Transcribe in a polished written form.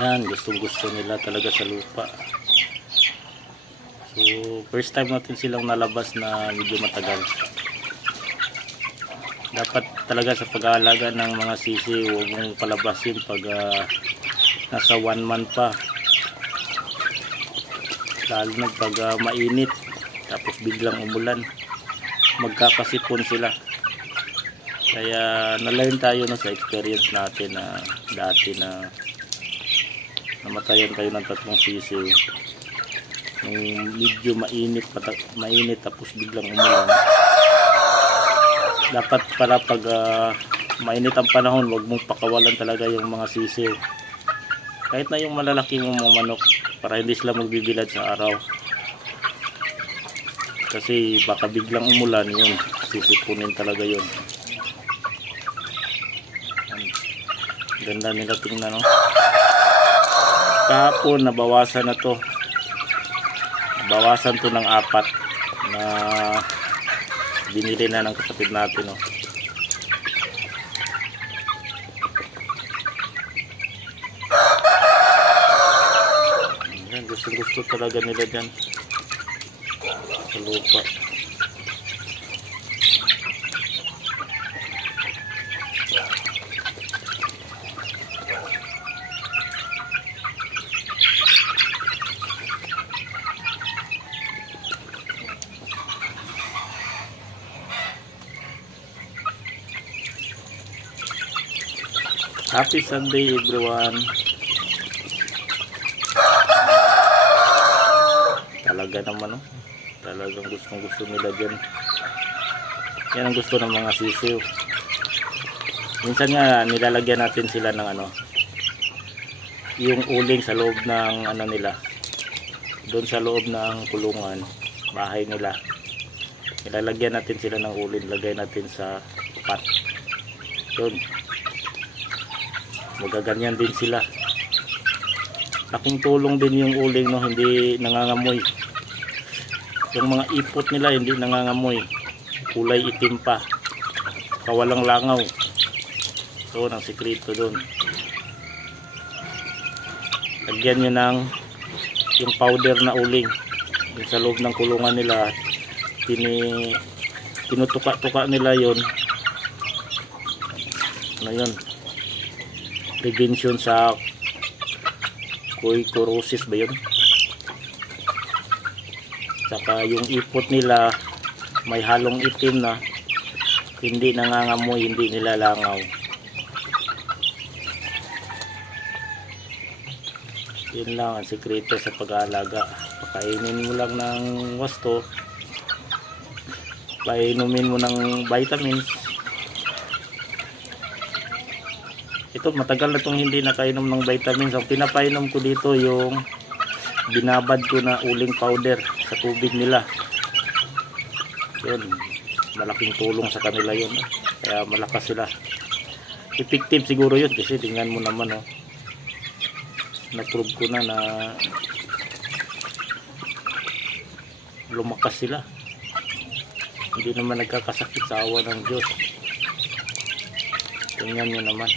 Yan, gustong-gusto nila talaga sa lupa. So, first time natin silang nalabas na medyo matagal. Dapat talaga sa pag-aalaga ng mga sisi, huwag mong palabasin pag nasa 1 month pa. Lalo na pag mainit, tapos biglang umulan, magkakasipon sila. Kaya nalayon tayo na sa experience natin na dati na namatayan tayo ng 3 sisi. Nung medyo mainit tapos biglang umulan. Dapat pala pag mainit ang panahon, huwag mong pakawalan talaga yung mga sisiw. Kahit na yung malalaki mong mga manok, para hindi sila magbibilad sa araw. Kasi baka biglang umulan, yun, sisipunin talaga yun. Ganda nila tingnan, no? Kahapon nabawasan na to. Bawasan to ng 4 na binili na ng kapatid natin, no? Yan, gusto talaga nila dyan sa lupa. Happy Sunday everyone. Talaga naman, no? Talagang gusto nila dyan. Yan ang gusto ng mga sisiw. Minsan nga nilalagyan natin sila ng yung uling sa loob ng nila, doon sa loob ng kulungan bahay nila. Nilalagyan natin sila ng uling, lagay natin sa pot doon. Magaganyan din sila. Laking tulong din yung uling, no? Hindi nangangamoy. Yung mga ipot nila hindi nangangamoy. Kulay itim pa. Kawalang langaw. So, ang sikreto doon. Lagyan nyo ng yung powder na uling. Yung sa loob ng kulungan nila. Tinutuka-tuka nila yon. Yun? Prevention sa coicurosis ba yun? Saka yung ipot nila may halong itim na hindi nangangamoy, hindi nilalangaw. Yun lang ang sikreto sa pag-aalaga. Pakainin mo lang ng wasto, painumin mo ng vitamins. Ito, matagal na itong hindi nakainom ng vitamins. Ang pinapainom ko dito yung binabad ko na uling powder sa tubig nila. Yun, malaking tulong sa kanila yun. Kaya malakas sila. Effective siguro yun kasi tingnan mo naman, oh. Na-prove ko na lumakas sila. Hindi naman nagkakasakit sa awa ng Diyos. Tingnan nyo naman.